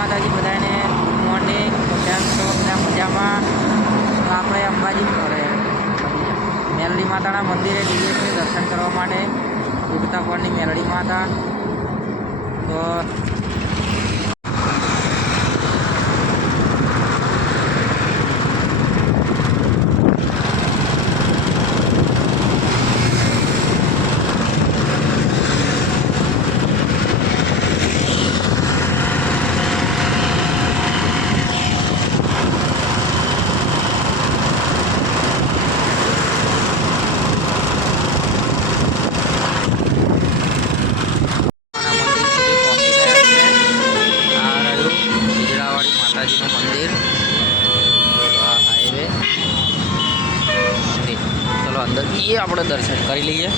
માતાજી બધાને good morning. કેમ છો બધા મજામાં? તો આપણે અંબાજી મેલડી માતાના મંદિરે જઈએ છીએ દર્શન કરવા માટે. ઉગતા પરની મેલડી માતા. તો માતાજીનું મંદિર હાઈવે. ચલો અંદર જઈએ, આપણે દર્શન કરી લઈએ.